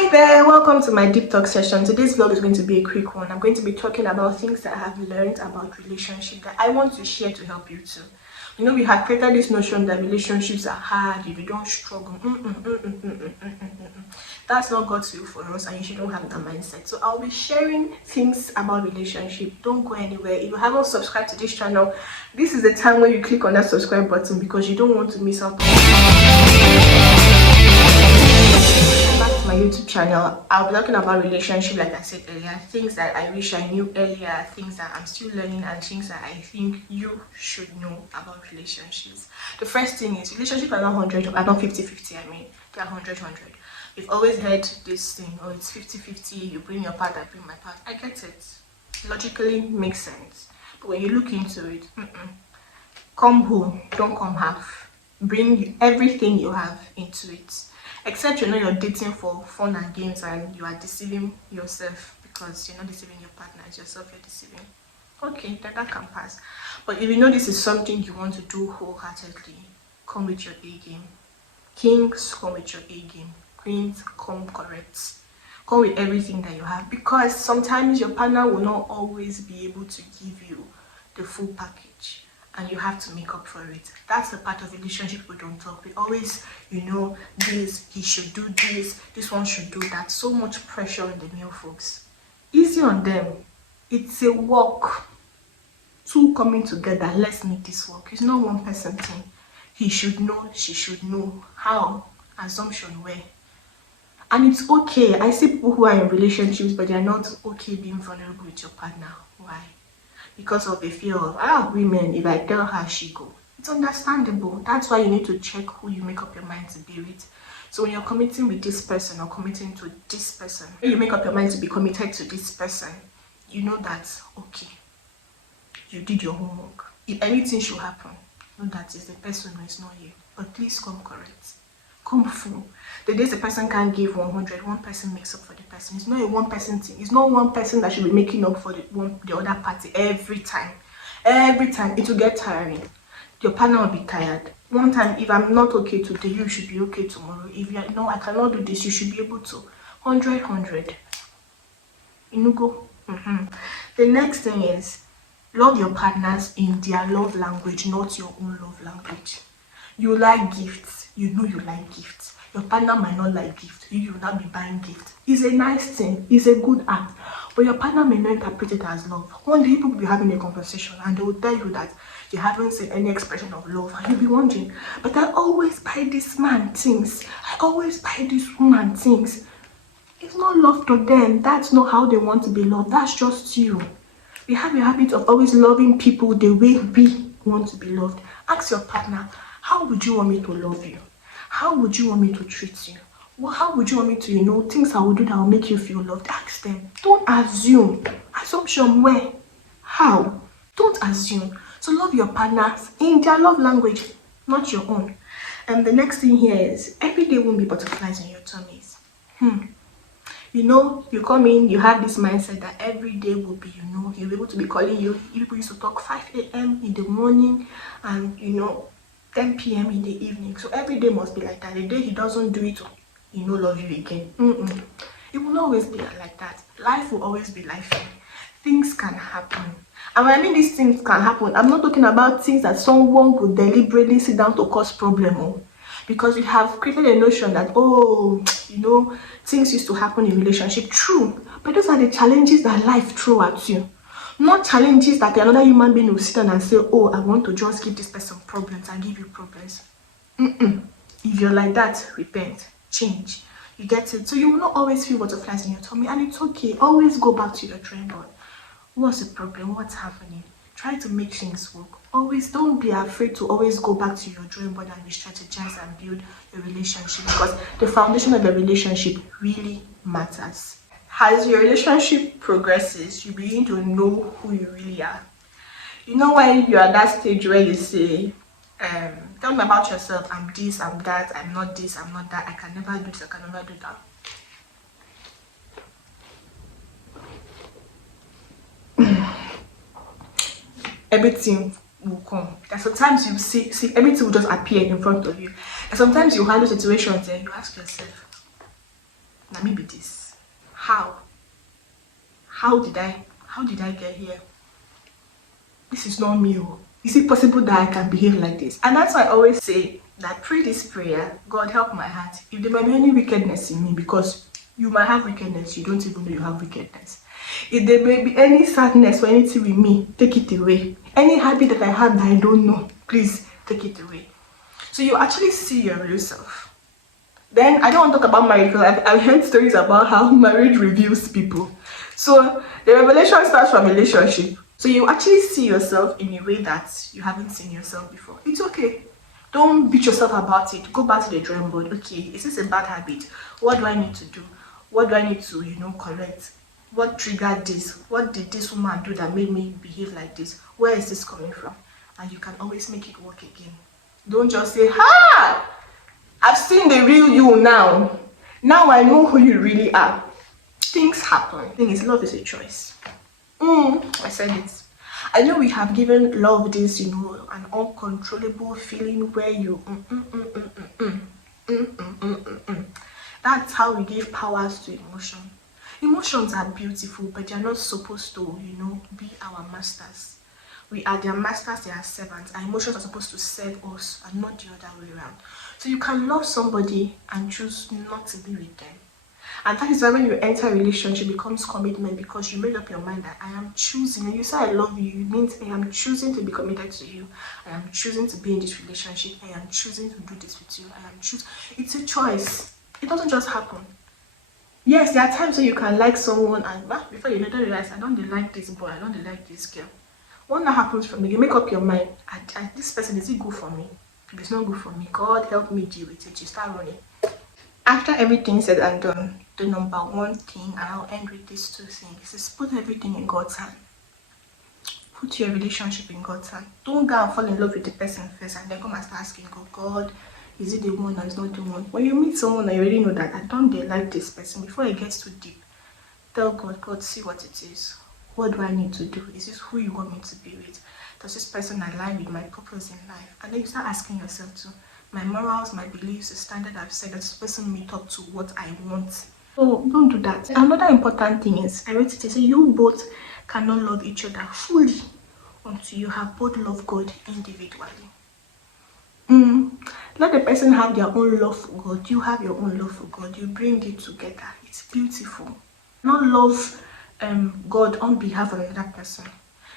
Hi there, welcome to my deep talk session. Today's vlog is going to be a quick one. I'm going to be talking about things that I have learned about relationship that I want to share to help you too. You know, we have created this notion that relationships are hard if you don't struggle. That's not God's will for us, and you shouldn't have that mindset. So I'll be sharing things about relationship. Don't go anywhere. If you haven't subscribed to this channel, this is the time where you click on that subscribe button because you don't want to miss out my YouTube channel. I'll be talking about relationship, like I said earlier, things that I wish I knew earlier, things that I'm still learning, and things that I think you should know about relationships. The first thing is relationships are not 100, are not 50-50. I mean, they are 100-100. You've always heard this thing, oh, it's 50-50, you bring your part, I bring my part. I get it. Logically makes sense. But when you look into it, come whole, don't come half. Bring everything you have into it. Except you're dating for fun and games and you are deceiving yourself because you're not deceiving your partner, it's yourself you're deceiving. Okay, that can pass. But if you know this is something you want to do wholeheartedly, come with your A game. Kings, come with your A game. Queens, come correct. Come with everything that you have, because sometimes your partner will not always be able to give you the full package. And you have to make up for it. That's the part of relationship we don't talk. We always, this, he should do this one should do that. So much pressure on the male folks. Easy on them. It's a work. Two coming together. Let's make this work. It's not one person thing. He should know, she should know. How? Assumption where? And it's okay. I see people who are in relationships, but they're not okay being vulnerable with your partner. Why? Because of the fear of, women, if I tell her, she go. It's understandable. That's why you need to check who you make up your mind to be with. So when you're committing with this person or committing to this person, when you make up your mind to be committed to this person, you know that, okay, you did your homework. If anything should happen, know that it's the person who is not here. But please come correct. Come full. The days the person can't give 100, one person makes up for the person. It's not a one person thing. It's not one person that should be making up for the other party every time. Every time it will get tiring. Your partner will be tired. One time, if I'm not okay today, you should be okay tomorrow. If you know I cannot do this, you should be able to. 100. Inugo. The next thing is love your partners in their love language, not your own love language. You like gifts. You know you like gifts. Your partner might not like gifts. You will not be buying gifts. It's a nice thing. It's a good act. But your partner may not interpret it as love. One day people will be having a conversation and they will tell you that you haven't seen any expression of love. And you'll be wondering, but I always buy this man things. I always buy this woman things. It's not love to them. That's not how they want to be loved. That's just you. We have a habit of always loving people the way we want to be loved. Ask your partner, how would you want me to love you? How would you want me to treat you? Well, how would you want me to, things I will do that will make you feel loved? Ask them. Don't assume. Assumption where? How? Don't assume. So love your partners in their love language, not your own. And the next thing here is, every day won't be butterflies in your tummies. You come in, you have this mindset that every day will be, he'll be able to be calling you. People used to talk 5 a.m. in the morning and, 10 p.m. in the evening. So every day must be like that. The day he doesn't do it, he no love you again. It will always be like that. Life will always be life. Things can happen. And when I mean these things can happen, I'm not talking about things that someone could deliberately sit down to cause problem. Because we have created a notion that, things used to happen in relationship. True. But those are the challenges that life throws at you. Not challenges that another human being will sit down and say, oh, I want to just give this person problems and give you problems. If you're like that, repent, change. You get it? So you will not always feel butterflies in your tummy, and it's okay. Always go back to your drawing board. What's the problem? What's happening? Try to make things work. Always don't be afraid to always go back to your drawing board and re-strategize and build a relationship, because the foundation of the relationship really matters. As your relationship progresses, you begin to know who you really are. You know when you're at that stage where you say, tell me about yourself, I'm this, I'm that, I'm not this, I'm not that, I can never do this, I can never do that. Everything will come. And sometimes you see everything will just appear in front of you. And sometimes you handle situations and you ask yourself, Now maybe this. How did I get here? This is not me. Is it possible that I can behave like this? And that's why I always say that pray this prayer, God help my heart. If there might be any wickedness in me, because you might have wickedness, you don't even know you have wickedness. If there may be any sadness or anything with me, take it away. Any habit that I have that I don't know, please take it away. So you actually see your real self. Then I don't want to talk about marriage, because I've heard stories about how marriage reveals people. So the revelation starts from relationship. So you actually see yourself in a way that you haven't seen yourself before. It's okay. Don't beat yourself about it. Go back to the drawing board. Okay, is this a bad habit? What do I need to do? What do I need to, correct? What triggered this? What did this woman do that made me behave like this? Where is this coming from? And you can always make it work again. Don't just say, ha! I've seen the real you now. Now I know who you really are. Things happen. The thing is, love is a choice. I said it. I know we have given love this, an uncontrollable feeling where you That's how we give powers to emotion. Emotions are beautiful, but they're not supposed to, be our masters. We are their masters, they are servants. Our emotions are supposed to serve us and not the other way around. So you can love somebody and choose not to be with them. And that is why when you enter a relationship, it becomes commitment, because you made up your mind that I am choosing. And you say I love you, it means I am choosing to be committed to you. I am choosing to be in this relationship. I am choosing to do this with you. It's a choice. It doesn't just happen. Yes, there are times when you can like someone and before you don't realize, I don't like this boy, I don't like this girl. When that happens for me, you make up your mind, this person, is it good for me? If it's not good for me, God help me deal with it. You start running. After everything said and done, the number one thing, and I'll end with these two things, is put everything in God's hand. Put your relationship in God's hand. Don't go and fall in love with the person first and then come and start asking God, is it the one or is not the one? When you meet someone and you already know that I don't like this person, before it gets too deep, tell God, see what it is. What do I need to do? Is this who you want me to be with? Does this person align with my purpose in life? And then you start asking yourself too, my morals, my beliefs, the standard I've set, does this person meet up to what I want? So don't do that. Another important thing is, I wrote it to say, you both cannot love each other fully until you have both loved God individually. Let the person have their own love for God. You have your own love for God. You bring it together. It's beautiful. Not love God on behalf of another person,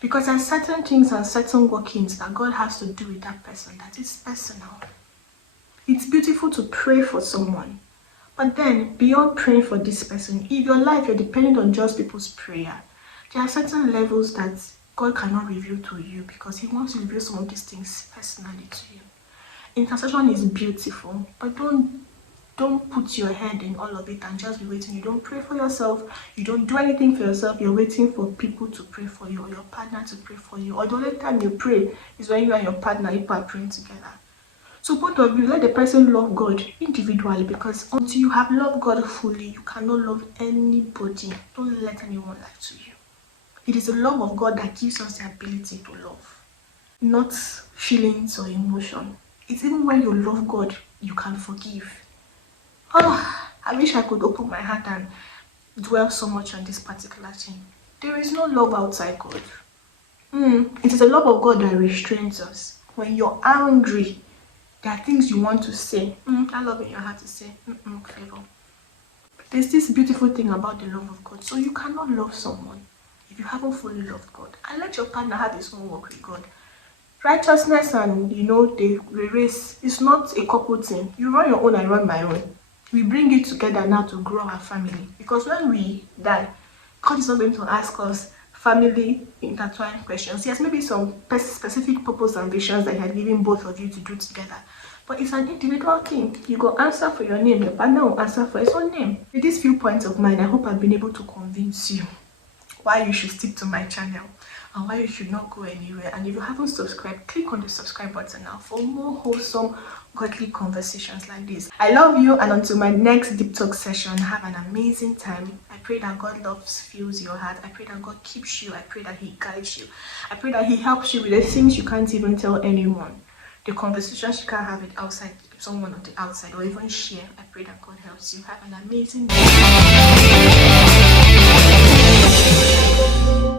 because there are certain things and certain workings that God has to do with that person that is personal. It's beautiful to pray for someone, but then beyond praying for this person, if your life you're depending on just people's prayer, there are certain levels that God cannot reveal to you, because He wants to reveal some of these things personally to you. Intercession is beautiful, but don't put your head in all of it and just be waiting. You don't pray for yourself. You don't do anything for yourself. You're waiting for people to pray for you, or your partner to pray for you. Or the only time you pray is when you and your partner are praying together. So both of you, let the person love God individually, because until you have loved God fully, you cannot love anybody. Don't let anyone lie to you. It is the love of God that gives us the ability to love, not feelings or emotion. It's even when you love God, you can forgive. I wish I could open my heart and dwell so much on this particular thing. There is no love outside God. It is the love of God that restrains us. When you're angry, there are things you want to say. That love in your heart to say, favor. There's this beautiful thing about the love of God. So you cannot love someone if you haven't fully loved God. And let your partner have his own work with God. Righteousness and, the race is not a couple thing. You run your own, I run my own. We bring it together now to grow our family. Because when we die, God is not going to ask us family intertwined questions. Yes, maybe some specific purpose and visions that He had given both of you to do together. But it's an individual thing. You go answer for your name. Your partner will answer for his own name. With these few points of mine, I hope I've been able to convince you why you should stick to my channel and why you should not go anywhere. And if you haven't subscribed, click on the subscribe button now for more wholesome, godly conversations like this. I love you, and until my next deep talk session, have an amazing time. I pray that God fills your heart. I pray that God keeps you. I pray that He guides you. I pray that He helps you with the things you can't even tell anyone. the conversations you can't have it outside, someone on the outside, or even share. I pray that God helps you. Have an amazing day.